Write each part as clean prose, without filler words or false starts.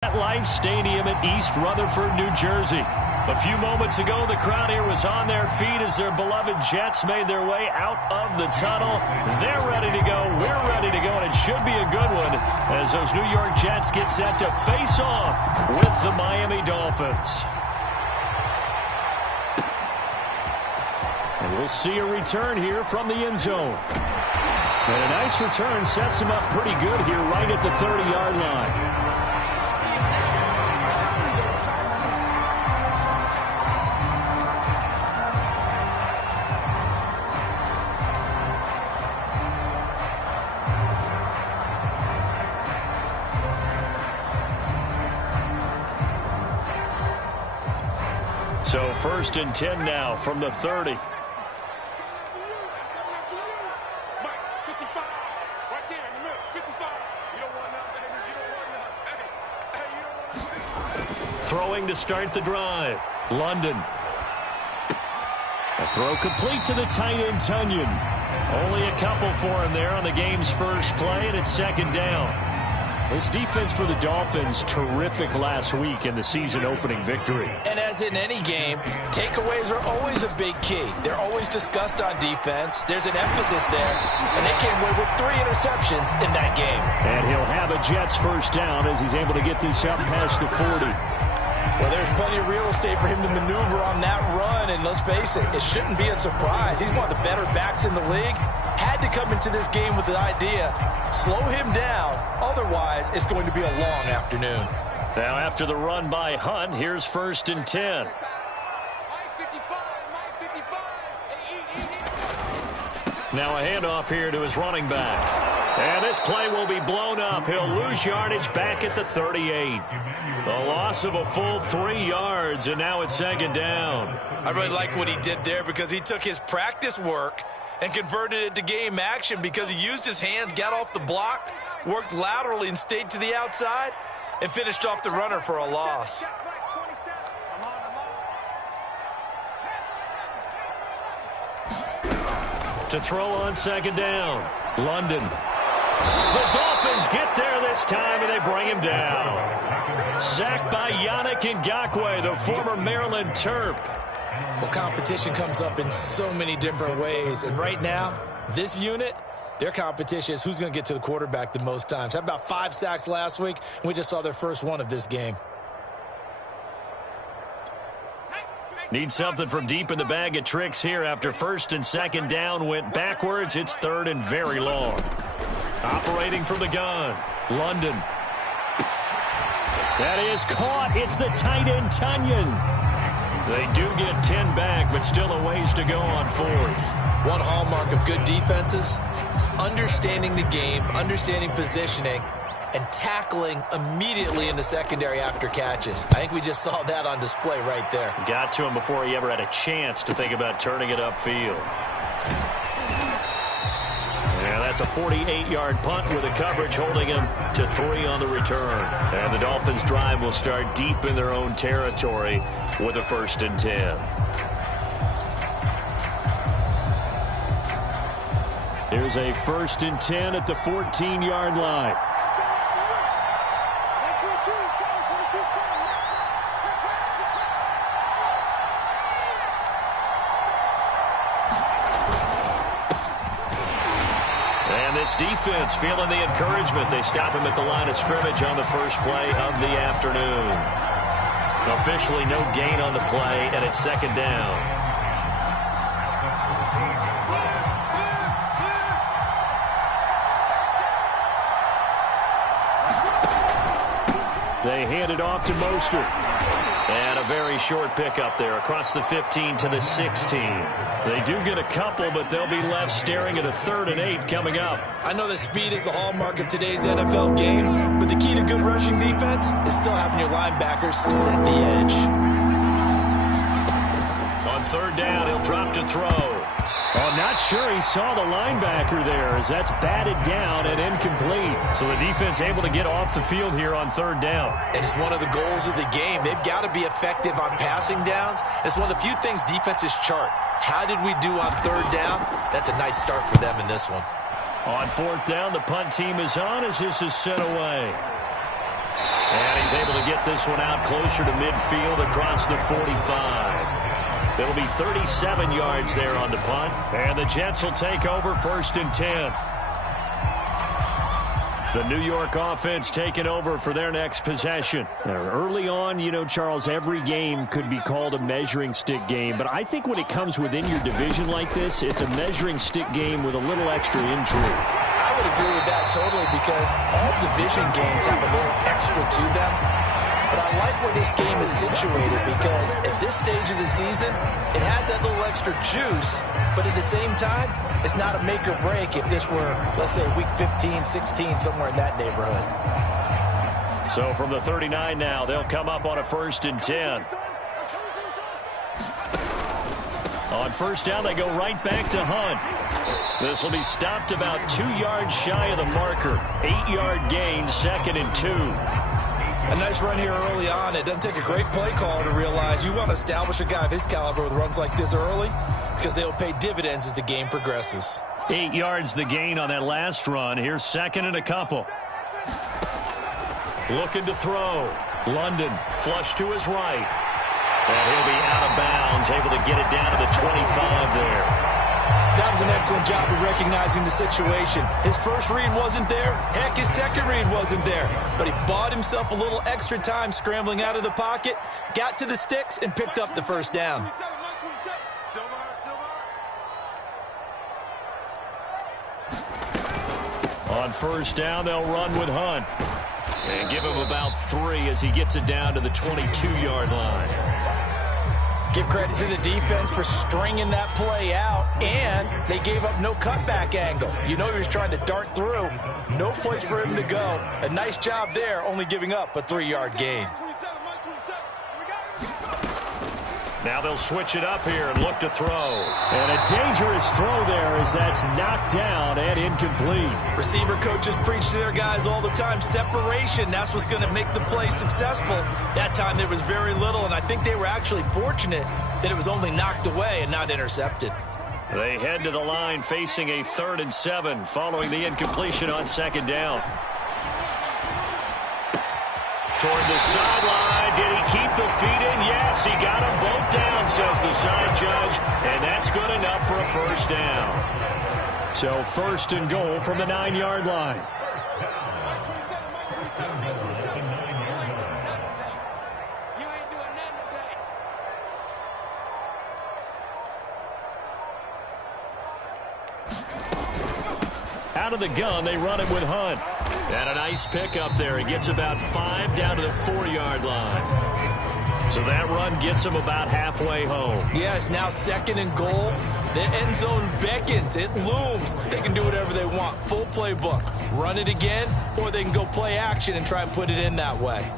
Life Stadium at East Rutherford, New Jersey. A few moments ago, the crowd here was on their feet as their beloved Jets made their way out of the tunnel. They're ready to go. We're ready to go, and it should be a good one as those New York Jets get set to face off with the Miami Dolphins. And we'll see a return here from the end zone. And a nice return sets him up pretty good here right at the 30-yard line. So 1st and 10 now from the 30. Throwing to start the drive. London. A throw complete to the tight end, Tunyon. Only a couple for him there on the game's first play, and it's 2nd down. This defense for the Dolphins, terrific last week in the season-opening victory. And as in any game, takeaways are always a big key. They're always discussed on defense. There's an emphasis there, and they came away with 3 interceptions in that game. And he'll have a Jets first down as he's able to get this up past the 40. Well, there's plenty of real estate for him to maneuver on that run, and let's face it, it shouldn't be a surprise. He's one of the better backs in the league. Had to come into this game with the idea, slow him down, otherwise it's going to be a long afternoon. Now after the run by Hunt, here's 1st and 10. Now a handoff here to his running back. And this play will be blown up. He'll lose yardage back at the 38. A loss of a full 3 yards, and now it's 2nd down. I really like what he did there because he took his practice work and converted it to game action because he used his hands, got off the block, worked laterally and stayed to the outside, and finished off the runner for a loss. To throw on 2nd down, London. The Dolphins get there this time, and they bring him down. Sacked by Yannick Ngakoue, the former Maryland Terp. Well, competition comes up in so many different ways, and right now, this unit, their competition is who's going to get to the quarterback the most times. Had about 5 sacks last week, and we just saw their first one of this game. Need something from deep in the bag of tricks here after 1st and 2nd down went backwards. It's 3rd and very long. Operating from the gun, London. That is caught. It's the tight end, Tunyon. They do get 10 back, but still a ways to go on 4th. One hallmark of good defenses is understanding the game, understanding positioning, and tackling immediately in the secondary after catches. I think we just saw that on display right there. Got to him before he ever had a chance to think about turning it upfield. Yeah, that's a 48-yard punt with the coverage holding him to 3 on the return. And the Dolphins' drive will start deep in their own territory with a 1st and 10. Here's a 1st and 10 at the 14-yard line. This defense feeling the encouragement. They stop him at the line of scrimmage on the first play of the afternoon. Officially no gain on the play, and it's 2nd down. They hand it off to Mostert. And a very short pickup there across the 15 to the 16. They do get a couple, but they'll be left staring at a 3rd and 8 coming up. I know that speed is the hallmark of today's NFL game, but the key to good rushing defense is still having your linebackers set the edge. On 3rd down, he'll drop to throw. Oh, not sure he saw the linebacker there as that's batted down and incomplete. So the defense able to get off the field here on 3rd down. And it's one of the goals of the game. They've got to be effective on passing downs. It's one of the few things defenses chart. How did we do on 3rd down? That's a nice start for them in this one. On 4th down, the punt team is on as this is sent away. And he's able to get this one out closer to midfield across the 45. It'll be 37 yards there on the punt. And the Jets will take over 1st and 10. The New York offense taking over for their next possession. Early on, you know, Charles, every game could be called a measuring stick game. But I think when it comes within your division like this, it's a measuring stick game with a little extra intrigue. I would agree with that totally because all division games have a little extra to them. But I like where this game is situated because at this stage of the season, it has that little extra juice, but at the same time, it's not a make or break if this were, let's say, week 15, 16, somewhere in that neighborhood. So from the 39 now, they'll come up on a 1st and 10. On 1st down, they go right back to Hunt. This will be stopped about 2 yards shy of the marker. 8-yard gain, 2nd and 2. A nice run here early on. It doesn't take a great play caller to realize you want to establish a guy of his caliber with runs like this early because they'll pay dividends as the game progresses. 8 yards the gain on that last run. Here's 2nd and a couple. Looking to throw. London flush to his right. And he'll be out of bounds, able to get it down to the 25 there. That was an excellent job of recognizing the situation. His first read wasn't there. Heck, his second read wasn't there. But he bought himself a little extra time scrambling out of the pocket, got to the sticks, and picked up the 1st down. On 1st down, they'll run with Hunt. And give him about 3 as he gets it down to the 22-yard line. Give credit to the defense for stringing that play out, and they gave up no cutback angle. You know he was trying to dart through. No place for him to go. A nice job there, only giving up a 3-yard gain. Now they'll switch it up here and look to throw. And a dangerous throw there as that's knocked down and incomplete. Receiver coaches preach to their guys all the time. Separation, that's what's going to make the play successful. That time there was very little, and I think they were actually fortunate that it was only knocked away and not intercepted. They head to the line facing a 3rd and 7 following the incompletion on 2nd down. Toward the sideline. Did he keep the feet in? Yes, he got them both down, says the side judge. And that's good enough for a 1st down. So 1st and goal from the 9-yard line. Out of the gun, they run it with Hunt. And a nice pickup there. He gets about 5 down to the 4-yard line. So that run gets him about halfway home. Yeah, it's now 2nd and goal. The end zone beckons. It looms. They can do whatever they want. Full playbook. Run it again, or they can go play action and try and put it in that way.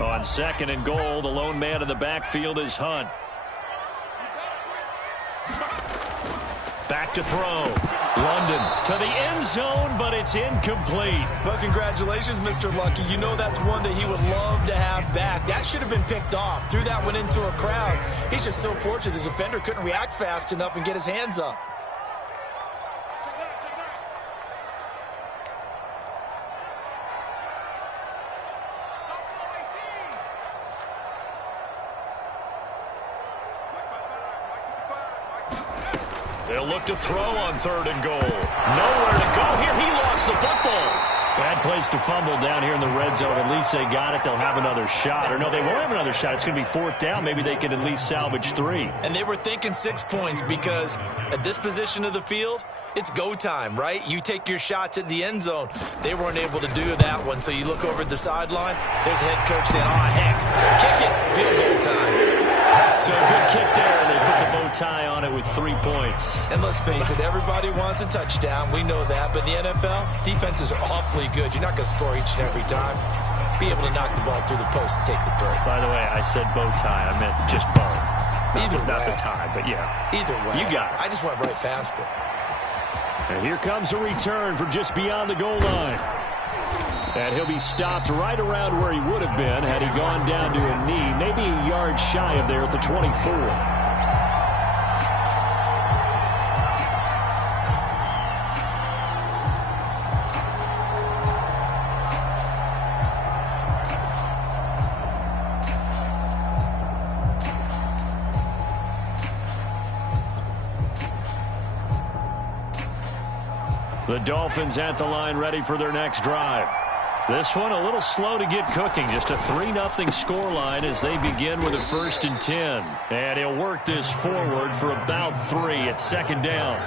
On 2nd and goal, the lone man in the backfield is Hunt. Back to throw. London to the end zone, but it's incomplete. Well, congratulations, Mr. Lucky. You know that's one that he would love to have back. That should have been picked off. Threw that one into a crowd. He's just so fortunate the defender couldn't react fast enough and get his hands up. They'll look to throw on 3rd and goal. Nowhere to go here. He lost the football. Bad place to fumble down here in the red zone. At least they got it. They'll have another shot. Or no, they won't have another shot. It's going to be 4th down. Maybe they could at least salvage 3. And they were thinking 6 points because at this position of the field, it's go time, right? You take your shots at the end zone. They weren't able to do that one. So you look over at the sideline. There's the head coach saying, oh, heck, kick it. Field goal time. So a good kick there, and they put the bow tie on it with 3 points. And let's face it, everybody wants a touchdown. We know that. But in the NFL, defenses are awfully good. You're not going to score each and every time. Be able to knock the ball through the post and take the throw. By the way, I said bow tie. I meant just bow. Not the tie, but yeah. Either way. You got it. I just went right past it. And here comes a return from just beyond the goal line. And he'll be stopped right around where he would have been had he gone down to a knee, maybe a yard shy of there at the 24. The Dolphins at the line ready for their next drive. This one a little slow to get cooking. Just a 3-0 scoreline as they begin with a 1st and 10. And he'll work this forward for about 3 at second down.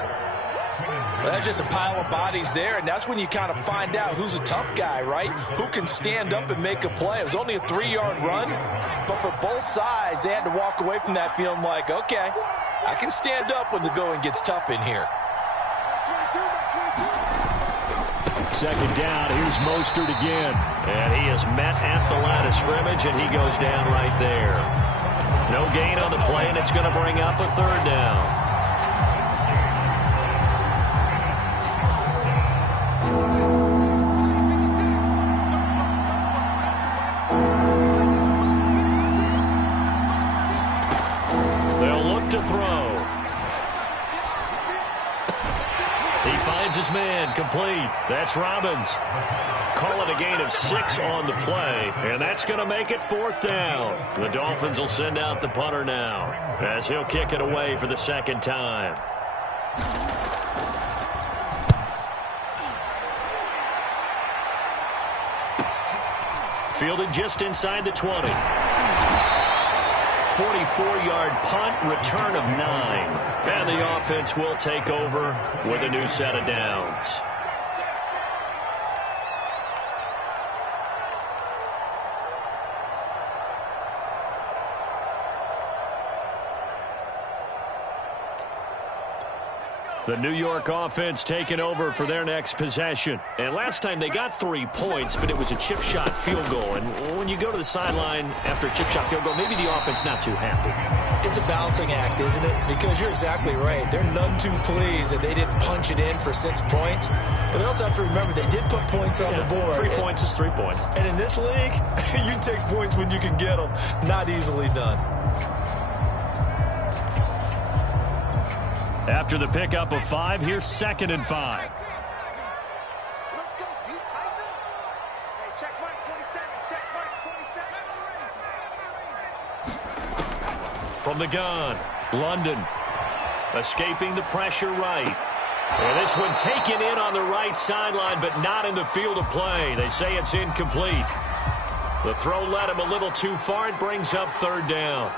Well, that's just a pile of bodies there, and that's when you kind of find out who's a tough guy, right? Who can stand up and make a play. It was only a 3-yard run, but for both sides, they had to walk away from that feeling like, okay, I can stand up when the going gets tough in here. Second down, here's Mostert again. And he is met at the line of scrimmage, and he goes down right there. No gain on the play, and it's going to bring up a 3rd down. They'll look to throw. He finds his man, complete. That's Robbins. Call it a gain of 6 on the play, and that's going to make it 4th down. The Dolphins will send out the punter now as he'll kick it away for the 2nd time. Fielded just inside the 20. 44-yard punt, return of 9. And the offense will take over with a new set of downs. The New York offense taking over for their next possession. And last time they got 3 points, but it was a chip shot field goal. And when you go to the sideline after a chip shot field goal, maybe the offense not too happy. It's a balancing act, isn't it? Because you're exactly right. They're none too pleased that they didn't punch it in for 6 points. But they also have to remember they did put points on the board. 3 points is 3 points. And in this league, you take points when you can get them. Not easily done. After the pickup of 5, here's 2nd and 5. Let's go. You tighten up. Hey, check mark 27. Check mark 27. From the gun, London escaping the pressure right. And this one taken in on the right sideline, but not in the field of play. They say it's incomplete. The throw led him a little too far. It brings up 3rd down.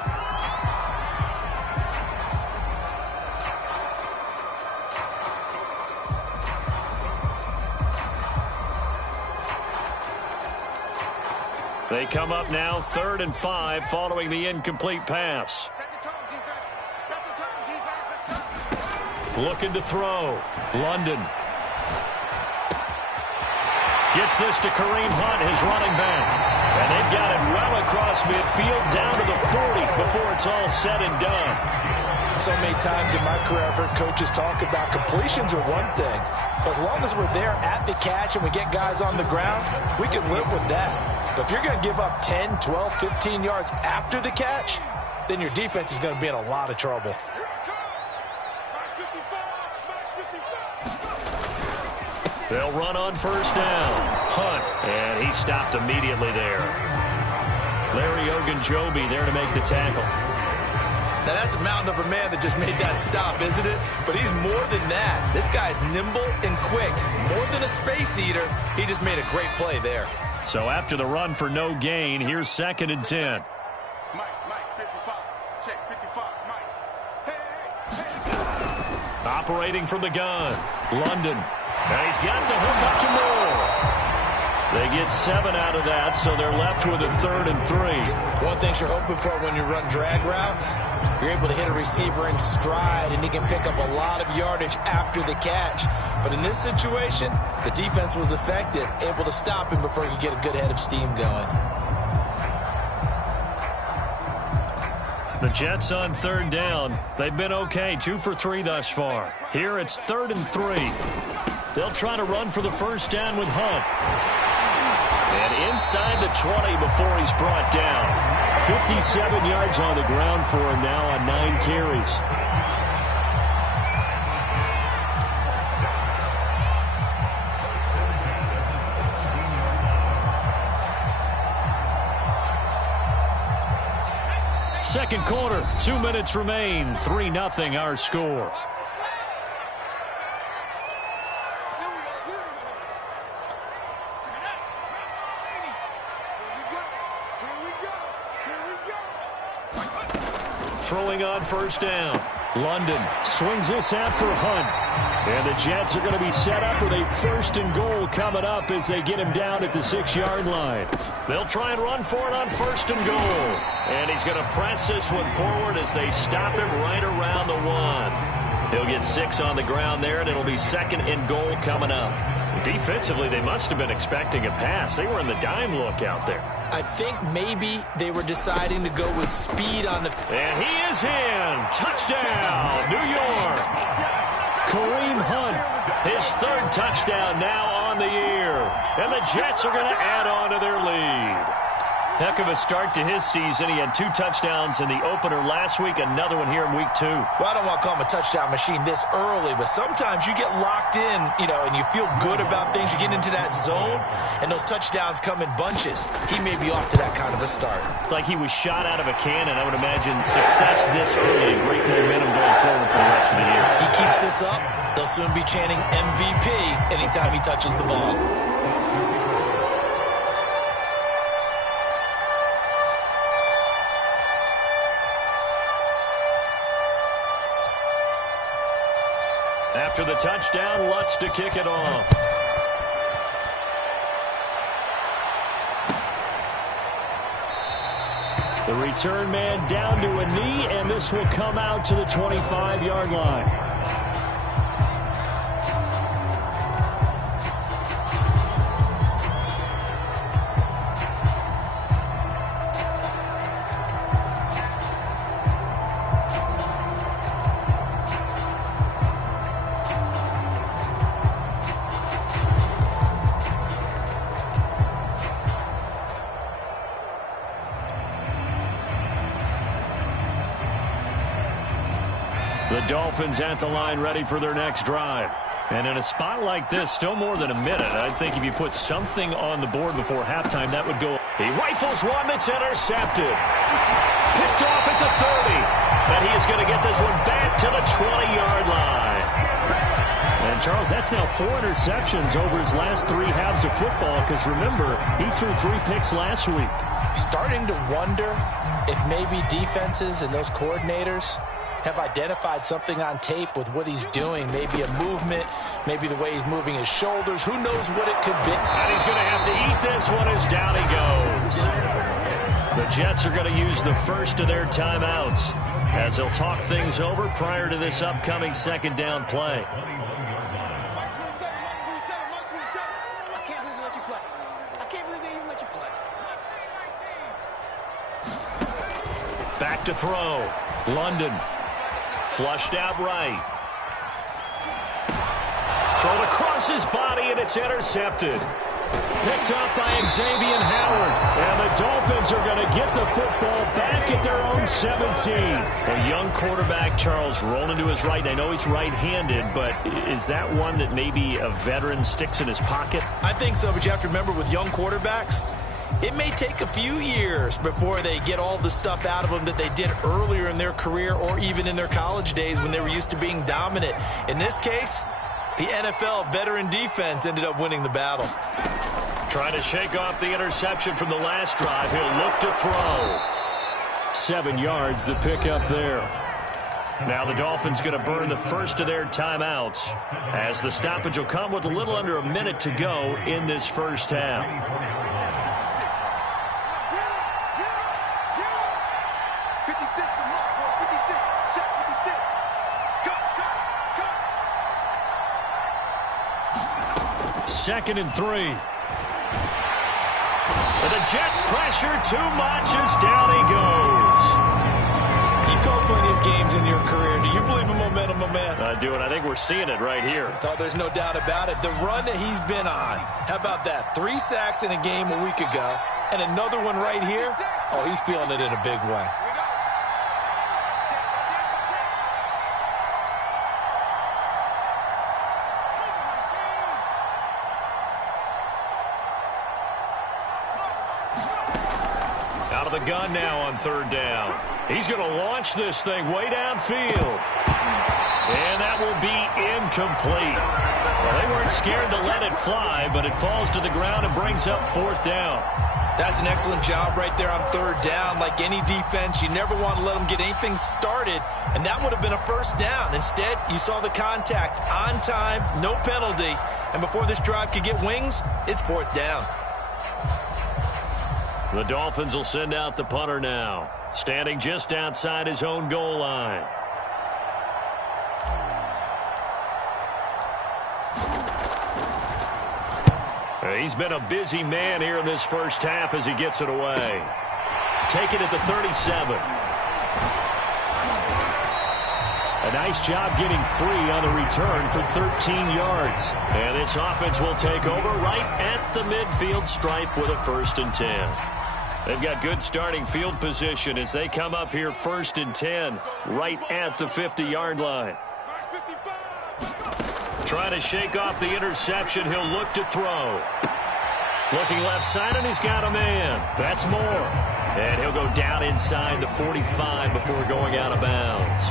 They come up now 3rd and 5 following the incomplete pass. Set the tone, defense. Set the tone, defense. Let's go. Looking to throw. London. Gets this to Kareem Hunt, his running back. And they've got it well across midfield down to the 40 before it's all said and done. So many times in my career, I've heard coaches talk about completions are one thing. But as long as we're there at the catch and we get guys on the ground, we can live with that. But if you're going to give up 10, 12, 15 yards after the catch, then your defense is going to be in a lot of trouble. They'll run on 1st down. Hunt, and he stopped immediately there. Larry Ogunjobi there to make the tackle. Now, that's a mountain of a man that just made that stop, isn't it? But he's more than that. This guy's nimble and quick. More than a space eater, he just made a great play there. So after the run for no gain, here's 2nd and 10. Mike, 55. Check 55, Mike. Hey. Operating from the gun, London. And he's got the hook up to Moore. They get 7 out of that, so they're left with a 3rd and 3. One thing you're hoping for when you run drag routes, you're able to hit a receiver in stride, and he can pick up a lot of yardage after the catch. But in this situation, the defense was effective, able to stop him before he could get a good head of steam going. The Jets on 3rd down. They've been okay, 2 for 3 thus far. Here it's 3rd and 3. They'll try to run for the first down with Hunt. And inside the 20 before he's brought down. 57 yards on the ground for him now on 9 carries. Second quarter, 2 minutes remain. 3-0 our score. Throwing on first down. London swings this out for Hunt. And the Jets are going to be set up with a 1st and goal coming up as they get him down at the 6-yard line. They'll try and run for it on 1st and goal. And he's going to press this one forward as they stop him right around the 1. He'll get 6 on the ground there, and it'll be 2nd and goal coming up. Defensively, they must have been expecting a pass. They were in the dime look out there. I think maybe they were deciding to go with speed on the... And he is in. Touchdown, New York. Kareem Hunt, his 3rd touchdown now on the year. And the Jets are going to add on to their lead. Heck of a start to his season. He had 2 touchdowns in the opener last week, another one here in week 2. Well, I don't want to call him a touchdown machine this early, but sometimes you get locked in, and you feel good about things. You get into that zone, and those touchdowns come in bunches. He may be off to that kind of a start. It's like he was shot out of a cannon. I would imagine success this early and great momentum going forward for the rest of the year. He keeps this up, they'll soon be chanting MVP anytime he touches the ball. After the touchdown, Lutz to kick it off. The return man down to a knee, and this will come out to the 25-yard line. The Dolphins at the line ready for their next drive. And in a spot like this, still more than a minute, I think if you put something on the board before halftime, that would go. He rifles one that's intercepted. Picked off at the 30. And he is going to get this one back to the 20-yard line. And, Charles, that's now 4 interceptions over his last 3 halves of football because, remember, he threw 3 picks last week. Starting to wonder if maybe defenses and those coordinators have identified something on tape with what he's doing. Maybe a movement, maybe the way he's moving his shoulders. Who knows what it could be. And he's going to have to eat this one as down he goes. The Jets are going to use the first of their timeouts as they'll talk things over prior to this upcoming 2nd down play. I can't believe they let you play. I can't believe they even let you play. Back to throw. London. Flushed out right. Thrown across his body, and it's intercepted. Picked up by Xavier Howard. And the Dolphins are going to get the football back at their own 17. A young quarterback, Charles, rolling to his right. I know he's right-handed, but is that one that maybe a veteran sticks in his pocket? I think so, but you have to remember with young quarterbacks, it may take a few years before they get all the stuff out of them that they did earlier in their career or even in their college days when they were used to being dominant. In this case, the NFL veteran defense ended up winning the battle. Trying to shake off the interception from the last drive. He'll look to throw. 7 yards, the pickup there. Now the Dolphins going to burn the first of their timeouts as the stoppage will come with a little under a minute to go in this first half. Second and 3. And the Jets pressure too much as down he goes. You've called plenty of games in your career. Do you believe in momentum, my man? I do, and I think we're seeing it right here. Oh, there's no doubt about it. The run that he's been on. How about that? 3 sacks in a game a week ago, and another one right here. Oh, he's feeling it in a big way. Out of the gun now on third down. He's going to launch this thing way downfield. And that will be incomplete. Well, they weren't scared to let it fly, but it falls to the ground and brings up fourth down. That's an excellent job right there on third down. Like any defense, you never want to let them get anything started, and that would have been a first down. Instead, you saw the contact on time, no penalty, and before this drive could get wings, it's fourth down. The Dolphins will send out the punter now, standing just outside his own goal line. He's been a busy man here in this first half as he gets it away. Taken at the 37. A nice job getting free on the return for 13 yards. And this offense will take over right at the midfield stripe with a 1st and 10. They've got good starting field position as they come up here 1st and 10 right at the 50-yard line. Trying to shake off the interception. He'll look to throw. Looking left side, and he's got a man. That's Moore. And he'll go down inside the 45 before going out of bounds.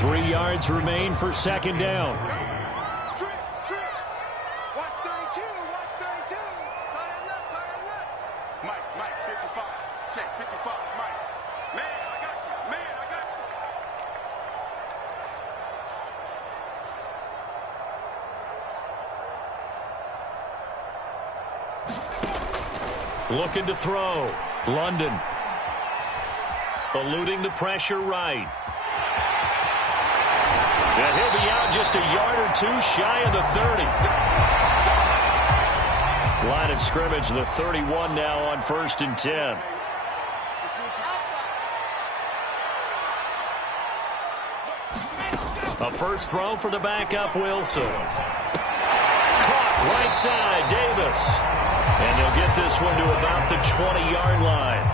3 yards remain for second down. Looking to throw. London. Eluding the pressure right. And he'll be out just a yard or two shy of the 30. Line of scrimmage, the 31 now on 1st and 10. A first throw for the backup, Wilson. Caught right side, Davis. And they'll get this one to about the 20-yard line.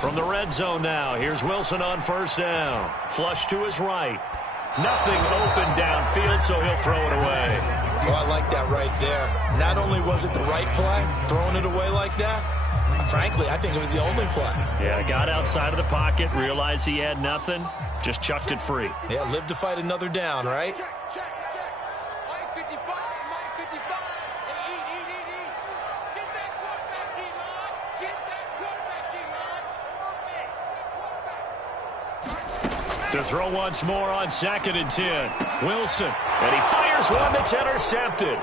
From the red zone now, here's Wilson on first down. Flush to his right. Nothing open downfield, so he'll throw it away. Oh, I like that right there. Not only was it the right play, throwing it away like that, frankly, I think it was the only play. Yeah, got outside of the pocket, realized he had nothing, just chucked it free. Yeah, live to fight another down, right? Check. Mike 55, Mike 55. Hey, eat. Get that quarterback, D-line. Get that quarterback, D-line. To throw once more on 2nd and 10. Wilson, and he fires one that's intercepted.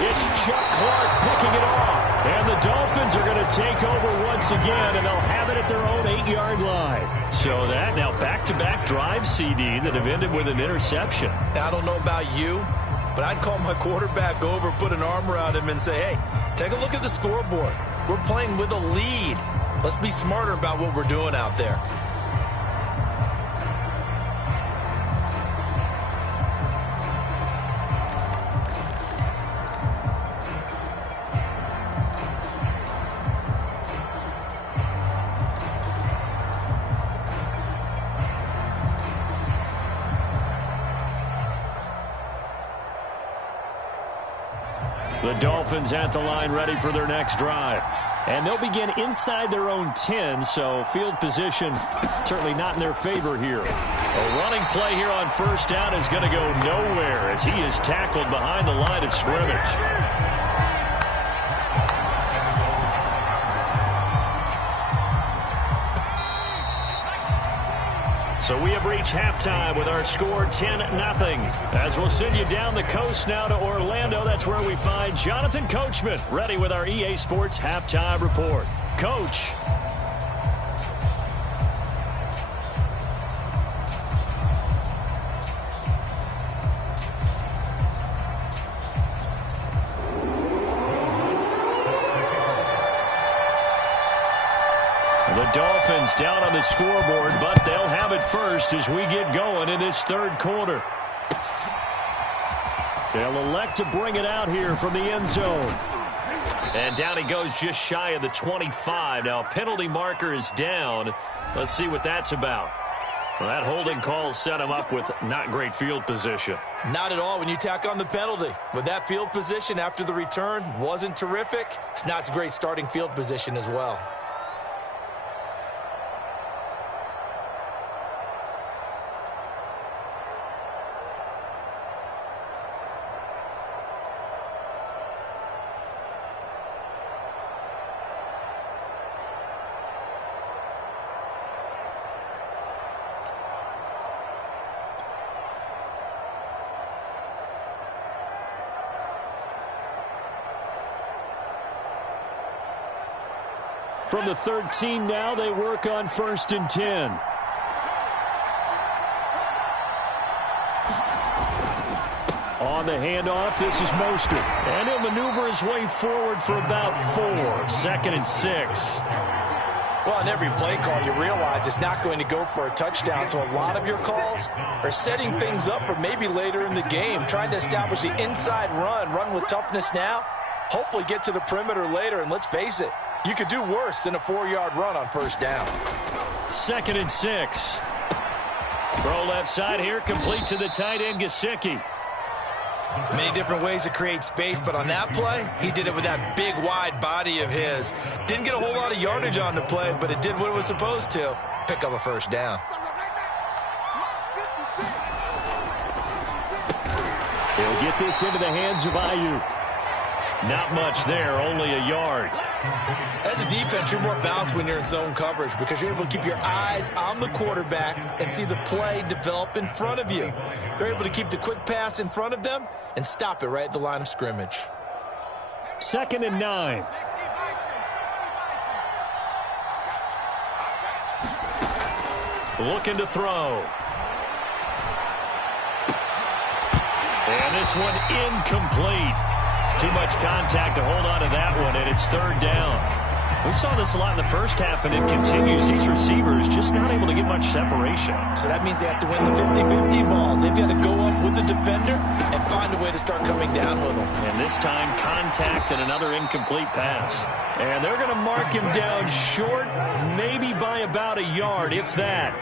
It's Chuck Clark picking it off. And the Dolphins are going to take over once again, and they'll have it at their own 8-yard line. So that now back-to-back drive, CD, that have ended with an interception. Now, I don't know about you, but I'd call my quarterback over, put an arm around him, and say, hey, take a look at the scoreboard. We're playing with a lead. Let's be smarter about what we're doing out there. The Dolphins at the line ready for their next drive. And they'll begin inside their own 10, so field position certainly not in their favor here. A running play here on first down is going to go nowhere as he is tackled behind the line of scrimmage. So we have reached halftime with our score 10-0. As we'll send you down the coast now to Orlando, that's where we find Jonathan Coachman ready with our EA Sports Halftime Report. Coach. The Dolphins down on the scoreboard, but they'll have it first as we get going in this third quarter. They'll elect to bring it out here from the end zone. And down he goes just shy of the 25. Now, penalty marker is down. Let's see what that's about. Well, that holding call set him up with not great field position. Not at all when you tack on the penalty. With that field position after the return wasn't terrific. It's not a great starting field position as well. From the 13 now, they work on 1st and 10. On the handoff, this is Mostert. And he'll maneuver his way forward for about 4. 2nd and 6. Well, on every play call, you realize it's not going to go for a touchdown. So a lot of your calls are setting things up for maybe later in the game, trying to establish the inside run with toughness now, hopefully get to the perimeter later. And let's face it, you could do worse than a 4-yard run on first down. 2nd and 6. Throw left side here, complete to the tight end, Gesicki. Many different ways to create space, but on that play, he did it with that big, wide body of his. Didn't get a whole lot of yardage on the play, but it did what it was supposed to. Pick up a first down. He'll get this into the hands of Ayuk. Not much there, only a yard. As a defense, you're more balanced when you're in zone coverage because you're able to keep your eyes on the quarterback and see the play develop in front of you. They're able to keep the quick pass in front of them and stop it right at the line of scrimmage. 2nd and 9. Looking to throw. And this one incomplete. Too much contact to hold on to that one, and it's 3rd down. We saw this a lot in the first half, and it continues. These receivers just not able to get much separation. So that means they have to win the 50-50 balls. They've got to go up with the defender and find a way to start coming down with them. And this time, contact and another incomplete pass. And they're going to mark him down short, maybe by about a yard, if that.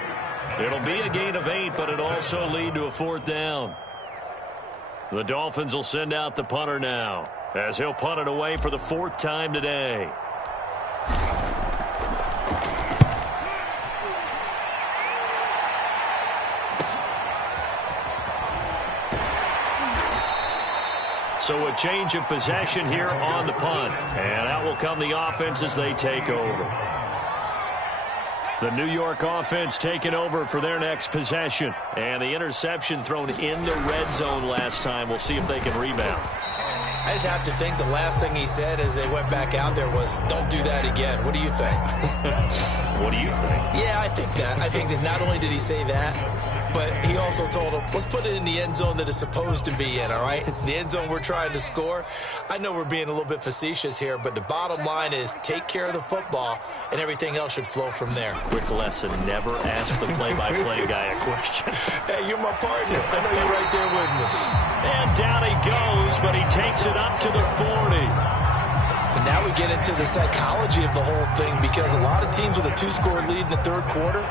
It'll be a gain of 8, but it'll also lead to a 4th down. The Dolphins will send out the punter now, as he'll punt it away for the 4th time today. So a change of possession here on the punt. And out will come the offense as they take over. The New York offense taking over for their next possession. And the interception thrown in the red zone last time. We'll see if they can rebound. I just have to think the last thing he said as they went back out there was, don't do that again. What do you think? What do you think? Yeah, I think that. I think that not only did he say that, but he also told him, let's put it in the end zone that it's supposed to be in, all right? The end zone we're trying to score. I know we're being a little bit facetious here, but the bottom line is take care of the football, and everything else should flow from there. Quick lesson, never ask the play-by-play guy a question. Hey, you're my partner. I know you're right there with me. And down he goes, but he takes it up to the 40. And now we get into the psychology of the whole thing because a lot of teams with a 2-score lead in the third quarter,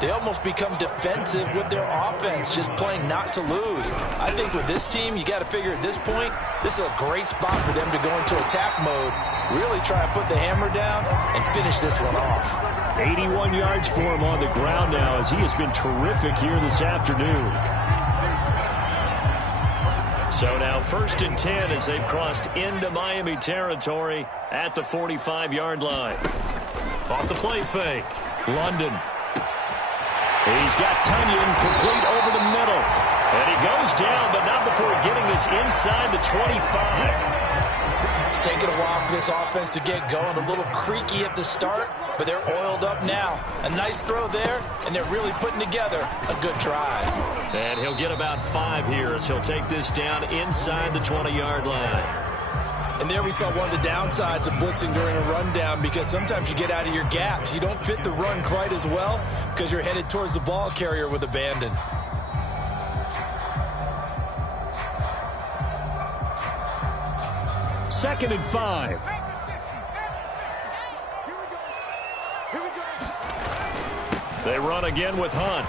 they almost become defensive with their offense, just playing not to lose. I think with this team, you got to figure at this point, this is a great spot for them to go into attack mode, really try to put the hammer down and finish this one off. 81 yards for him on the ground now, as he has been terrific here this afternoon. So now 1st and 10 as they've crossed into Miami territory at the 45-yard line. Off the play fake. London. He's got Tunyon complete over the middle. And he goes down, but not before getting this inside the 25. It's taken a while for this offense to get going. A little creaky at the start, but they're oiled up now. A nice throw there, and they're really putting together a good drive. And he'll get about 5 here as he'll take this down inside the 20-yard line. And there we saw one of the downsides of blitzing during a rundown, because sometimes you get out of your gaps. You don't fit the run quite as well because you're headed towards the ball carrier with abandon. Second and 5. They run again with Hunt.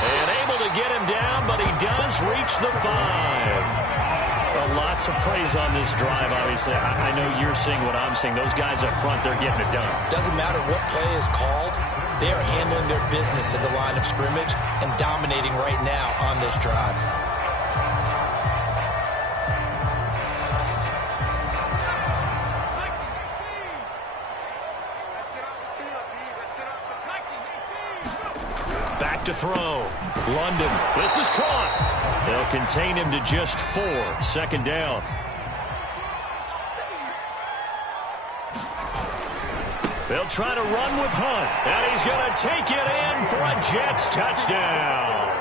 And able to get him down, but he does reach the 5. A lot to praise on this drive, obviously. I know you're seeing what I'm seeing. Those guys up front, they're getting it done. Doesn't matter what play is called. They are handling their business at the line of scrimmage and dominating right now on this drive. Back to throw. London. This is caught. They'll contain him to just 4. Second down. They'll try to run with Hunt. And he's going to take it in for a Jets touchdown.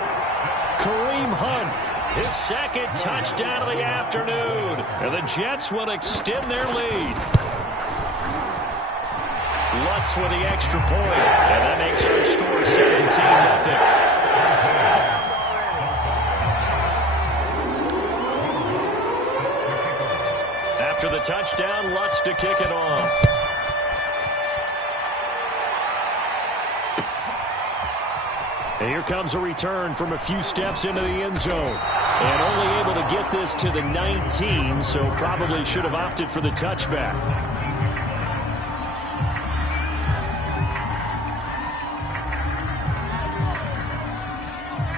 Kareem Hunt, his second touchdown of the afternoon. And the Jets will extend their lead. Lutz with the extra point. And that makes our score 17-0. After the touchdown, Lutz to kick it off. And here comes a return from a few steps into the end zone. And only able to get this to the 19, so probably should have opted for the touchback.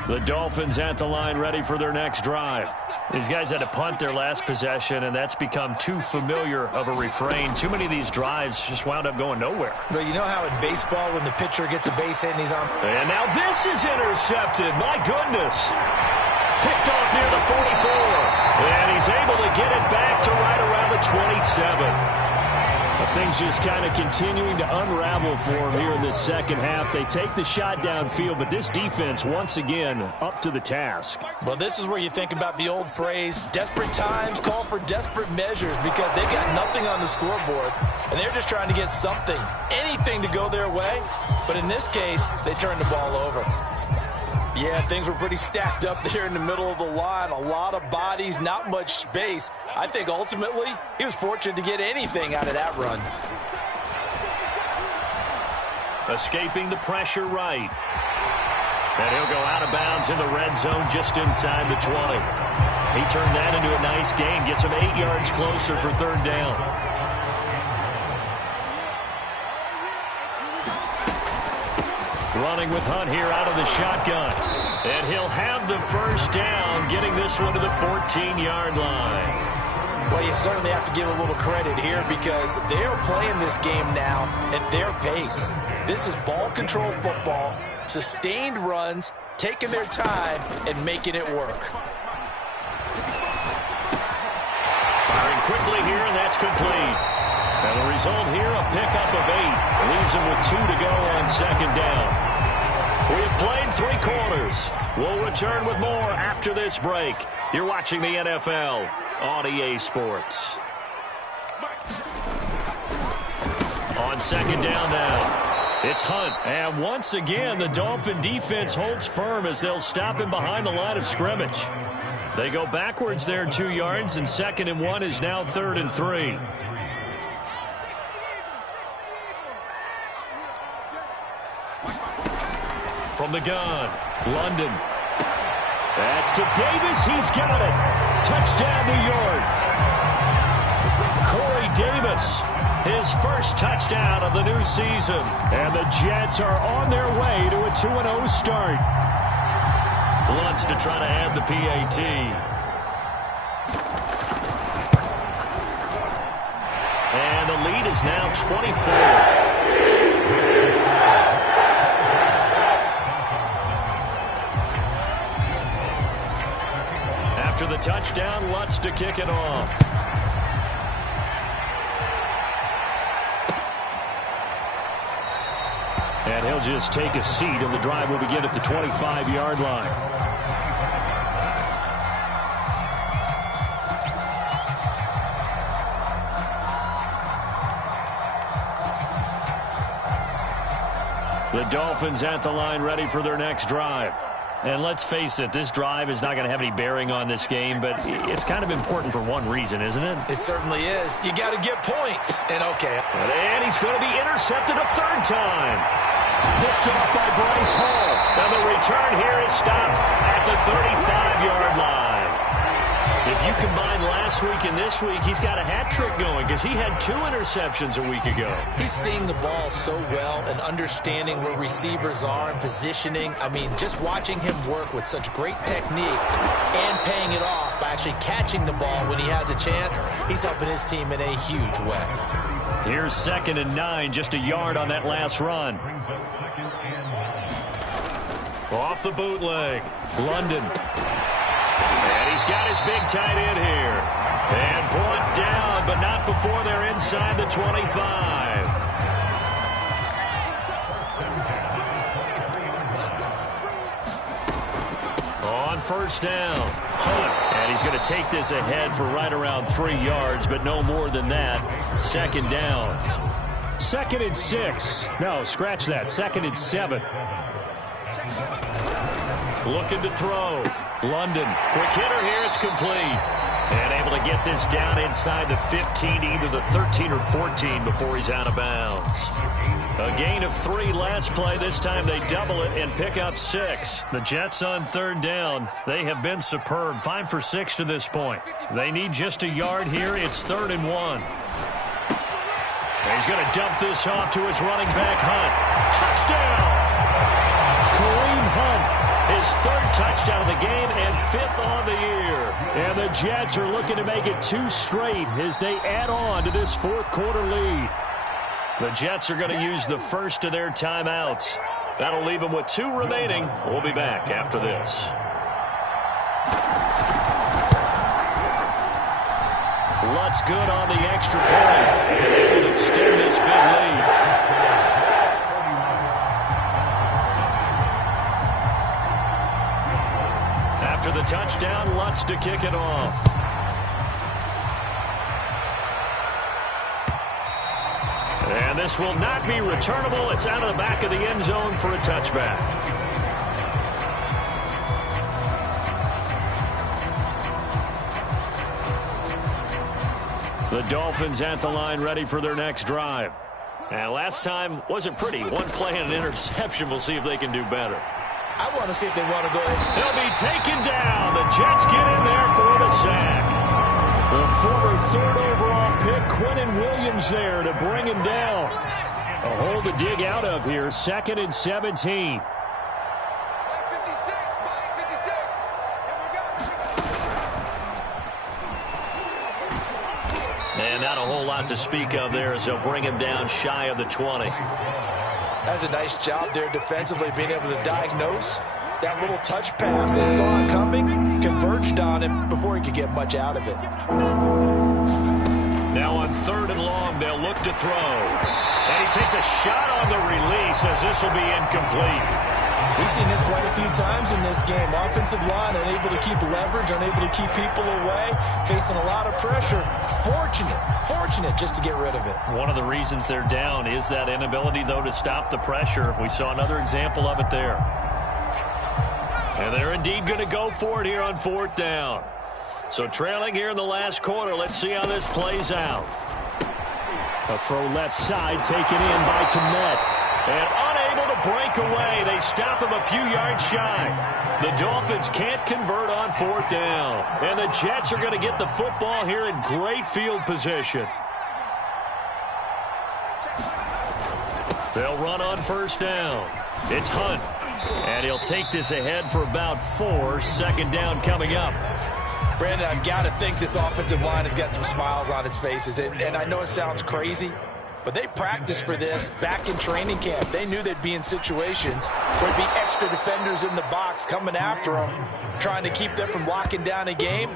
The Dolphins at the line, ready for their next drive. These guys had to punt their last possession, and that's become too familiar of a refrain. Too many of these drives just wound up going nowhere. But you know how in baseball when the pitcher gets a base hit and he's on... And now this is intercepted. My goodness. Picked off near the 44. And he's able to get it back to right around the 27. Things just kind of continuing to unravel for him here in this second half. They take the shot downfield, but this defense, once again, up to the task. Well, this is where you think about the old phrase, desperate times call for desperate measures, because they've got nothing on the scoreboard, and they're just trying to get something, anything to go their way. But in this case, they turned the ball over. Yeah, things were pretty stacked up there in the middle of the line. A lot of bodies, not much space. I think ultimately he was fortunate to get anything out of that run. Escaping the pressure right. And he'll go out of bounds in the red zone just inside the 20. He turned that into a nice gain. Gets him 8 yards closer for third down. Running with Hunt here out of the shotgun. And he'll have the first down, getting this one to the 14-yard line. Well, you certainly have to give a little credit here, because they're playing this game now at their pace. This is ball control football, sustained runs, taking their time and making it work. Firing quickly here, and that's complete. And the result here, a pickup of 8. Leaves him with 2 to go on second down. We have played 3 quarters. We'll return with more after this break. You're watching the NFL on EA Sports. On second down now, it's Hunt. And once again, the Dolphin defense holds firm as they'll stop him behind the line of scrimmage. They go backwards there 2 yards, and 2nd and 1 is now 3rd and 3. from the gun. London. That's to Davis. He's got it. Touchdown, New York. Corey Davis, his first touchdown of the new season. And the Jets are on their way to a 2-0 start. Wants to try to add the PAT. And the lead is now 24. After the touchdown, Lutz to kick it off. And he'll just take a seat, and the drive will begin at the 25-yard line. The Dolphins at the line, ready for their next drive. And let's face it, this drive is not going to have any bearing on this game, but it's kind of important for one reason, isn't it? It certainly is. You got to get points. And okay. And he's going to be intercepted a third time. Picked off by Bryce Hall. And the return here is stopped at the 35-yard line. If you combine last week and this week, he's got a hat trick going because he had 2 interceptions a week ago. He's seeing the ball so well and understanding where receivers are and positioning. I mean, just watching him work with such great technique and paying it off by actually catching the ball when he has a chance, he's helping his team in a huge way. Here's 2nd and 9, just a yard on that last run. Off the bootleg, London. And he's got his big tight end here. And brought down, but not before they're inside the 25. On first down, Hunt. And he's going to take this ahead for right around 3 yards, but no more than that. 2nd down. 2nd and 6. No, scratch that. 2nd and 7. Looking to throw. London. Quick hitter here. It's complete. And able to get this down inside the 15, either the 13 or 14 before he's out of bounds. A gain of 3 last play. This time they double it and pick up 6. The Jets on 3rd down. They have been superb. 5 for 6 to this point. They need just a yard here. It's 3rd and 1. And he's going to dump this off to his running back, Hunt. Touchdown! Kareem Hunt, his 3rd touchdown of the game and 5th on the year. And the Jets are looking to make it 2 straight as they add on to this 4th quarter lead. The Jets are going to use the first of their timeouts. That'll leave them with 2 remaining. We'll be back after this. Lutz good on the extra point. And able to extend this big lead. After the touchdown, Lutz to kick it off. And this will not be returnable. It's out of the back of the end zone for a touchback. The Dolphins at the line, ready for their next drive. And last time wasn't pretty. 1 play and an interception. We'll see if they can do better. I want to see if they want to go ahead. He'll be taken down. The Jets get in there for the sack. The former 3rd overall pick, Quinnen Williams, there to bring him down. A hole to dig out of here. 2nd and 17. And not a whole lot to speak of there as they'll bring him down shy of the 20. That's a nice job there defensively, being able to diagnose that little touch pass. They saw it coming, converged on him before he could get much out of it. Now on 3rd and long, they'll look to throw. And he takes a shot on the release as this will be incomplete. We've seen this quite a few times in this game. Offensive line unable to keep leverage, unable to keep people away, facing a lot of pressure. Fortunate just to get rid of it. One of the reasons they're down is that inability, though, to stop the pressure. We saw another example of it there. And they're indeed going to go for it here on 4th down. So trailing here in the last quarter, let's see how this plays out. A throw left side taken in by Kmet. And unable to break away. They stop him a few yards shy. The Dolphins can't convert on 4th down. And the Jets are going to get the football here in great field position. They'll run on 1st down. It's Hunt. And he'll take this ahead for about 4. 2nd down coming up. Brandon, I've got to think this offensive line has got some smiles on its faces. And I know it sounds crazy, but they practiced for this back in training camp. They knew they'd be in situations where there'd be extra defenders in the box coming after them, trying to keep them from locking down a game.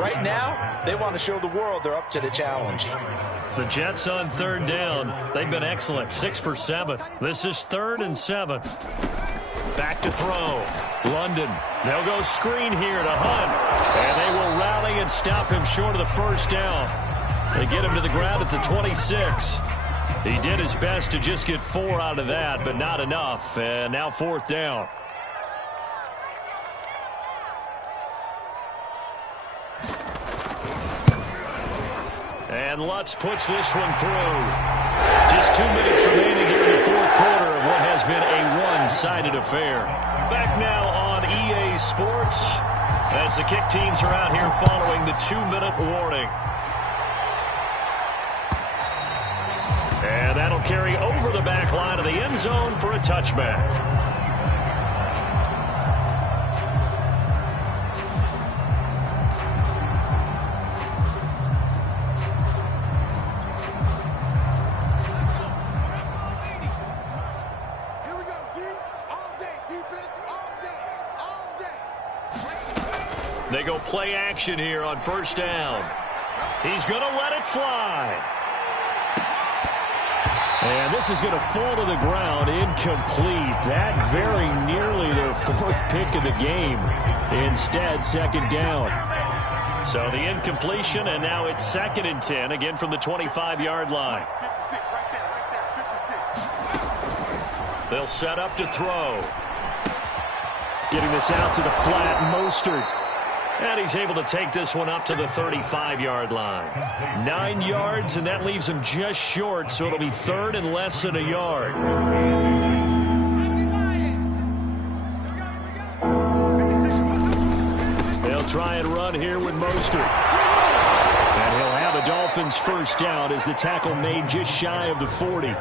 Right now, they want to show the world they're up to the challenge. The Jets on 3rd down. They've been excellent. 6 for 7. This is 3rd and 7. Back to throw. London. They'll go screen here to Hunt. And they will rally and stop him short of the 1st down. They get him to the ground at the 26. He did his best to just get 4 out of that, but not enough. And now 4th down. And Lutz puts this one through. Just 2 minutes remaining here in the 4th quarter of what has been a one-sided affair. Back now on EA Sports as the kick teams are out here following the 2-minute warning. And that'll carry over the back line of the end zone for a touchback. They go play action here on 1st down. He's going to let it fly. And this is going to fall to the ground, incomplete. That very nearly their 4th pick of the game. Instead, 2nd down. So the incompletion, and now it's 2nd and 10, again from the 25-yard line. 56, right there, 56. They'll set up to throw. Getting this out to the flat, Mostert. And he's able to take this one up to the 35-yard line. 9 yards, and that leaves him just short, so it'll be 3rd and less than a yard. They'll try and run here with Mostert. And he'll have the Dolphins' 1st down as the tackle made just shy of the 40.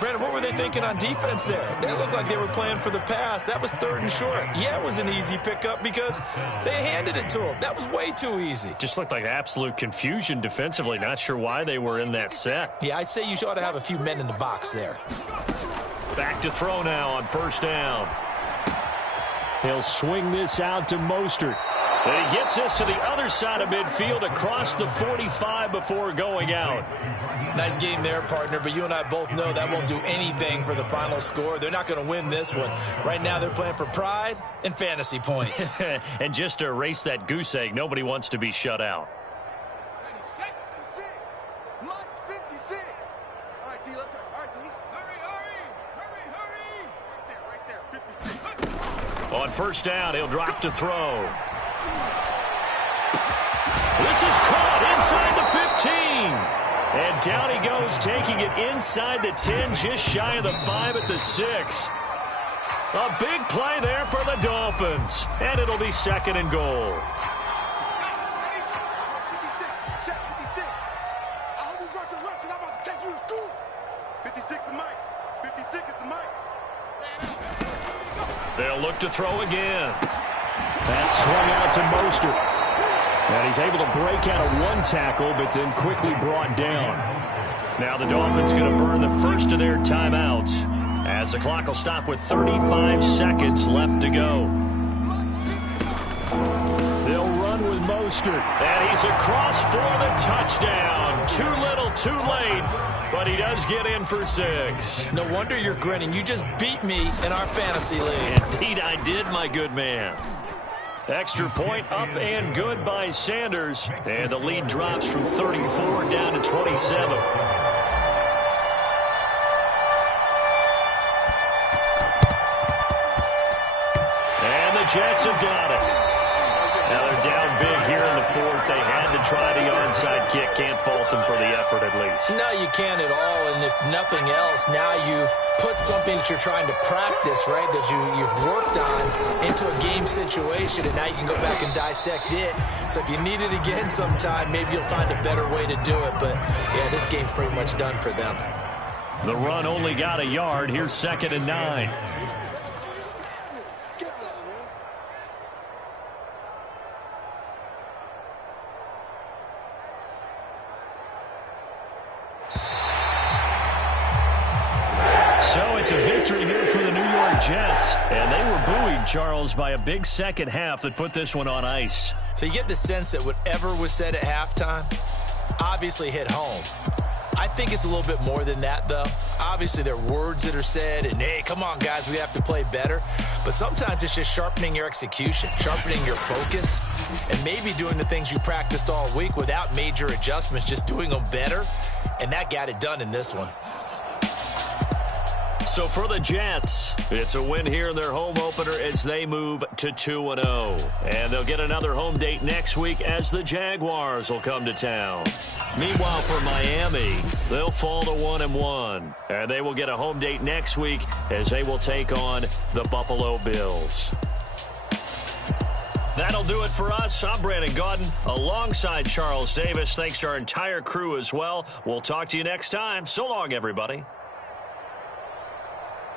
Brandon, what were they thinking on defense there? They looked like they were playing for the pass. That was 3rd and short. Yeah, it was an easy pickup because they handed it to him. That was way too easy. Just looked like absolute confusion defensively. Not sure why they were in that set. Yeah, I'd say you ought to have a few men in the box there. Back to throw now on 1st down. He'll swing this out to Mostert. And he gets this to the other side of midfield across the 45 before going out. Nice game there, partner, but you and I both know that won't do anything for the final score. They're not going to win this one. Right now they're playing for pride and fantasy points. And just to erase that goose egg, nobody wants to be shut out. 56. Lutz, 56. All right, T, let's hurry. All right, T. Hurry. Right there, 56. On 1st down, he'll drop to throw. This is caught inside the 15. And down he goes, taking it inside the 10, just shy of the 5 at the 6. A big play there for the Dolphins. And it'll be 2nd and goal. 56. Check, 56. I hope you brought your lunch because I'm about to take you to school. 56 is Mike. 56 is the Mike. They'll look to throw again. That swung out to Mostert. And he's able to break out of one tackle, but then quickly brought down. Now the Dolphins going to burn the first of their timeouts as the clock will stop with 35 seconds left to go. They'll run with Mostert. And he's across for the touchdown. Too little, too late, but he does get in for 6. No wonder you're grinning. You just beat me in our fantasy league. Indeed I did, my good man. Extra point up and good by Sanders. And the lead drops from 34 down to 27. And the Jets have got it. Now their down big here in the fourth. They had to try the onside kick. Can't fault them for the effort at least. No, you can't at all. And if nothing else, now you've put something that you're trying to practice, right, that you've worked on into a game situation, and now you can go back and dissect it. So if you need it again sometime, maybe you'll find a better way to do it. But, yeah, this game's pretty much done for them. The run only got a yard. Here's 2nd and 9. So it's a victory here for the New York Jets. And they were buoyed, Charles, by a big second half that put this one on ice. So you get the sense that whatever was said at halftime obviously hit home. I think it's a little bit more than that, though. Obviously, there are words that are said, and, hey, come on, guys, we have to play better. But sometimes it's just sharpening your execution, sharpening your focus, and maybe doing the things you practiced all week without major adjustments, just doing them better. And that got it done in this one. So for the Jets, it's a win here in their home opener as they move to 2-0. And they'll get another home date next week as the Jaguars will come to town. Meanwhile, for Miami, they'll fall to 1-1. And they will get a home date next week as they will take on the Buffalo Bills. That'll do it for us. I'm Brandon Gaudin alongside Charles Davis. Thanks to our entire crew as well. We'll talk to you next time. So long, everybody.